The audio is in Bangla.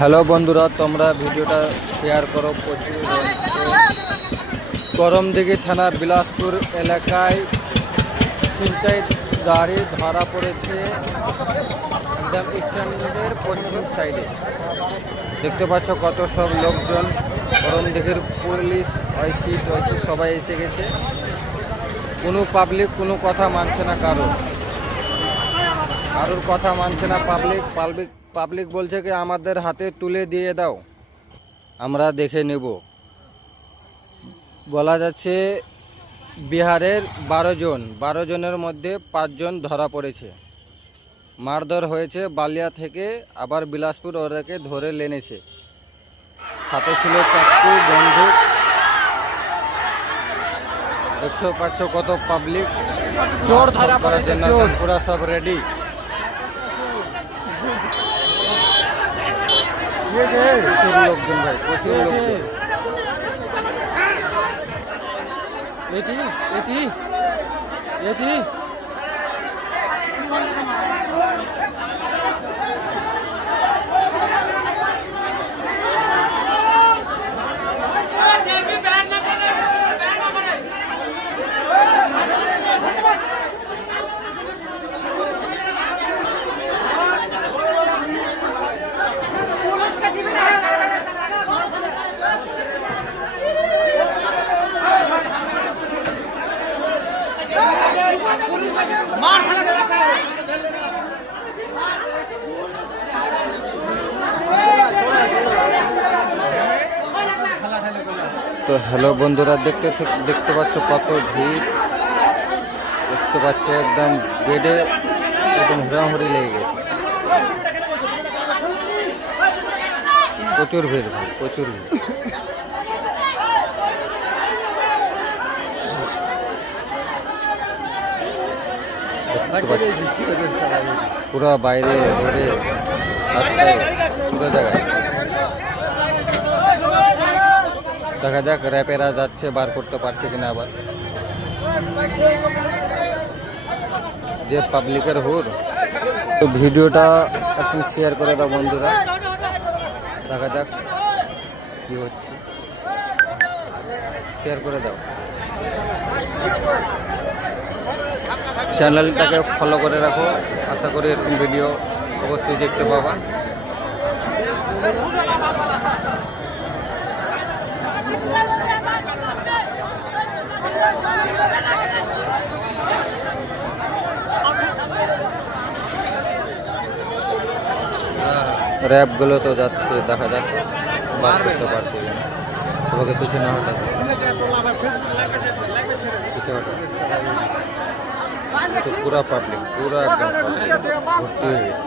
হ্যালো বন্ধুরা, তোমরা ভিডিওটা শেয়ার করো। করমদিঘি থানার বিলাসপুর এলাকায় ছিনতাই গাড়ি ধরা পড়েছে একদম স্ট্যান্ডের পশ্চিম সাইডে। দেখতে পাচ্ছ কত সব লোকজন, করমদিঘির পুলিশ আইসি সবাই এসে গেছে। কোনো পাবলিক কোনো কথা মানছে না, কারোর কথা মানছে না। পাবলিক বলছে কি আমাদের হাতে তুলে দিয়ে দাও, আমরা দেখে নেব। বলা যাচ্ছে বিহারের 12 জনের মধ্যে 5 জন ধরা পড়েছে। মারধর হয়েছে বালিয়া থেকে, আবার বিলাসপুর ওরাকে ধরে লেনেছে। হাতে ছিল চাকু, বন্দুক। দেখছো পাচ্ছ কত পাবলিক, চোর ধরা করার জন্য পুরা সব রেডি। প্রচুর লোকজন ভাই, প্রচুর লোকজন। এটি তো হ্যালো বন্ধুরা, দেখতে পাচ্ছ কত ভিড়। দেখতে পাচ্ছ একদম বেডে একদম হুড়াহুড়ি লেগে গেছে। প্রচুর ভিড় ভাই, প্রচুর ভিড়। পুরো বাইরে ঘুরে পুরো জায়গায় দেখা যাক র্যাপেরা যাচ্ছে, বার করতে পারছে কিনা। আবার যে পাবলিকের হুড়। তো ভিডিওটা একটু শেয়ার করে দাও বন্ধুরা, দেখা যাক কি হচ্ছে। শেয়ার করে দাও, চ্যানেলটাকে ফলো করে রাখো। আশা করি এরকম ভিডিও অবশ্যই দেখতে পাবা। র্যাপগুলো তো যাচ্ছে, দেখা যাক বার করতে পারছি কিনা। তোমাকে পিছনে হটাচ্ছে, পুরা পাবলিক, পুরা একদম ভর্তি হয়ে গেছে।